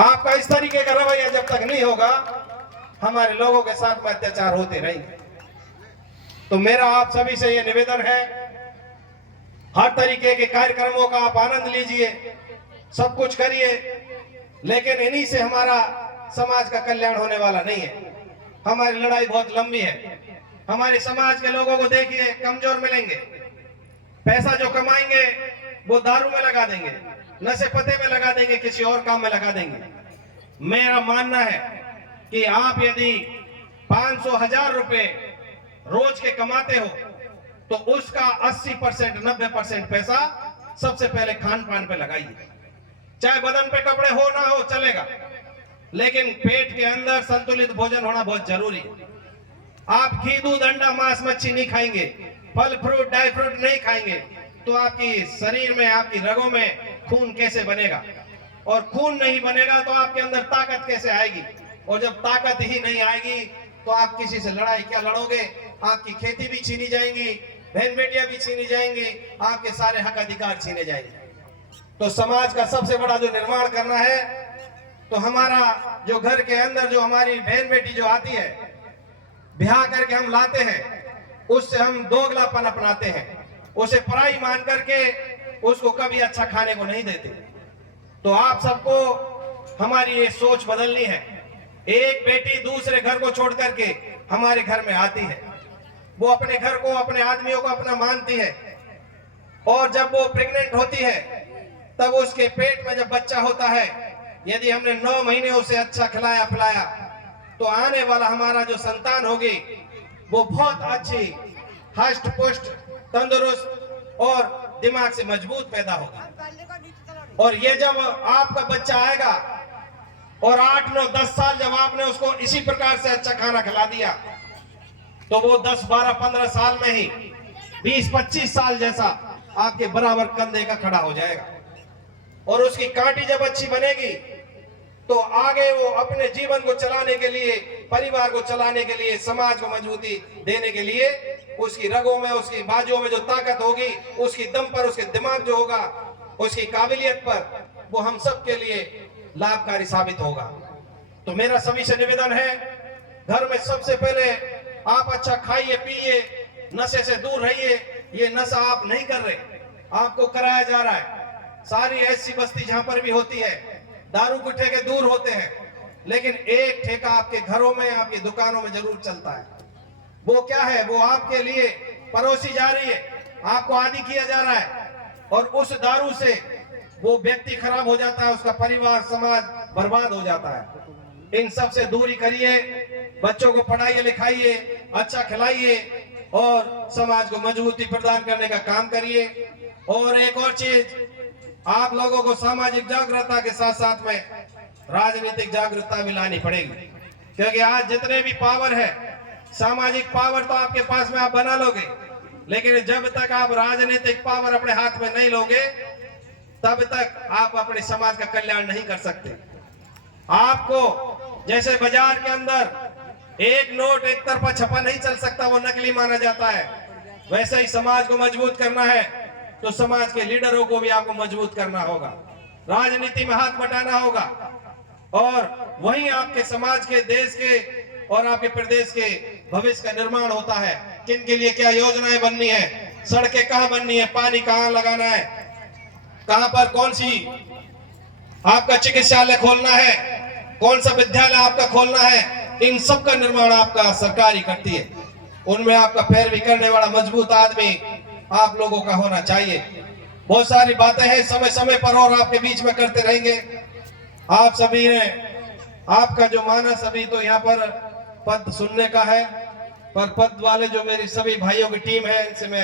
आपका इस तरीके का रवैया जब तक नहीं होगा, हमारे लोगों के साथ में अत्याचार होते रहेंगे। तो मेरा आप सभी से यह निवेदन है, हर तरीके के कार्यक्रमों का आप आनंद लीजिए, सब कुछ करिए, लेकिन इन्हीं से हमारा समाज का कल्याण होने वाला नहीं है। हमारी लड़ाई बहुत लंबी है। हमारे समाज के लोगों को देखिए, कमजोर मिलेंगे, पैसा जो कमाएंगे वो दारू में लगा देंगे, नशे पते में लगा देंगे, किसी और काम में लगा देंगे। मेरा मानना है कि आप यदि 500,000 रुपए रोज के कमाते हो तो उसका 80% 90% पैसा सबसे पहले खान पान पे लगाइए। चाहे बदन पे कपड़े हो ना हो चलेगा, लेकिन पेट के अंदर संतुलित भोजन होना बहुत जरूरी है। आप घी दूध अंडा मांस मच्छी नहीं खाएंगे, फल फ्रूट ड्राई फ्रूट नहीं खाएंगे, तो आपकी शरीर में, आपकी रगों में खून कैसे बनेगा? और खून नहीं बनेगा तो आपके अंदर ताकत कैसे आएगी? और जब ताकत ही नहीं आएगी तो आप किसी से लड़ाई क्या लड़ोगे? आपकी खेती भी छीनी जाएंगी, बहन बेटियां भी छीनी जाएंगी, आपके सारे हक अधिकार छीने जाएंगे। तो समाज का सबसे बड़ा जो निर्माण करना है, तो हमारा जो घर के अंदर जो हमारी बहन बेटी जो आती है, ब्याह करके हम लाते हैं, उससे हम दोगलापन अपनाते हैं, उसे पराई मान करके उसको कभी अच्छा खाने को नहीं देते। तो आप सबको हमारी ये सोच बदलनी है। एक बेटी दूसरे घर को छोड़ करके हमारे घर में आती है, वो अपने घर को, अपने आदमियों को अपना मानती है, और जब वो प्रेग्नेंट होती है तब उसके पेट में जब बच्चा होता है, यदि हमने 9 महीने उसे अच्छा खिलाया पिलाया तो आने वाला हमारा जो संतान होगी वो बहुत अच्छी, हष्ट पुष्ट, तंदुरुस्त और दिमाग से मजबूत पैदा होगा। और ये जब आपका बच्चा आएगा और 8, 9, 10 साल जब आपने उसको इसी प्रकार से अच्छा खाना खिला दिया, तो वो 10, 12, 15 साल में ही 20, 25 साल जैसा आपके बराबर कंधे का खड़ा हो जाएगा। और उसकी कांटी जब अच्छी बनेगी तो आगे वो अपने जीवन को चलाने के लिए, परिवार को चलाने के लिए, समाज को मजबूती देने के लिए, उसकी रगों में, उसकी बाजुओं में जो ताकत होगी, उसकी दम पर, उसके दिमाग जो होगा, उसकी काबिलियत पर, वो हम सब के लिए लाभकारी साबित होगा। तो मेरा सभी से निवेदन है, घर में सबसे पहले आप अच्छा खाइए पिए, नशे से दूर रहिए। ये नशा आप नहीं कर रहे, आपको कराया जा रहा है। सारी ऐसी बस्ती जहां पर भी होती है, दारू के ठेके दूर होते हैं, लेकिन एक ठेका आपके घरों में, आपकी दुकानों में जरूर चलता है। वो क्या है? वो आपके लिए परोसी जा रही है, आपको आदी किया जा रहा है, और उस दारू से वो व्यक्ति खराब हो जाता है, उसका परिवार, समाज बर्बाद हो जाता है। इन सब से दूरी करिए, बच्चों को पढ़ाइए लिखाइए, अच्छा खिलाइए और समाज को मजबूती प्रदान करने का काम करिए। और एक और चीज, आप लोगों को सामाजिक जागरूकता के साथ साथ में राजनीतिक जागरूकता भी लानी पड़ेगी, क्योंकि आज जितने भी पावर है, सामाजिक पावर तो आपके पास में आप बना लोगे, लेकिन जब तक आप राजनीतिक पावर अपने हाथ में नहीं लोगे, तब तक आप अपने समाज का कल्याण नहीं कर सकते। आपको जैसे बाजार के अंदर एक नोट एक तरफा छपा नहीं चल सकता, वो नकली माना जाता है, वैसे ही समाज को मजबूत करना है तो समाज के लीडरों को भी आपको मजबूत करना होगा, राजनीति में हाथ बटाना होगा, और वहीं आपके समाज के, देश के और आपके प्रदेश के भविष्य का निर्माण होता है। किन के लिए क्या योजनाएं बननी है, सड़कें कहाँ बननी है, पानी कहाँ लगाना है, कहाँ पर कौन सी आपका चिकित्सालय खोलना है, कौन सा विद्यालय आपका खोलना है, इन सब का निर्माण आपका सरकार ही करती है। उनमें आपका पैरवी करने वाला मजबूत आदमी आप लोगों का होना चाहिए। बहुत सारी बातें हैं, समय समय पर और आपके बीच में करते रहेंगे। आप सभी ने, आपका जो मानस अभी तो यहाँ पर पद सुनने का है, पर पद वाले जो मेरी सभी भाइयों की टीम है, इनसे मैं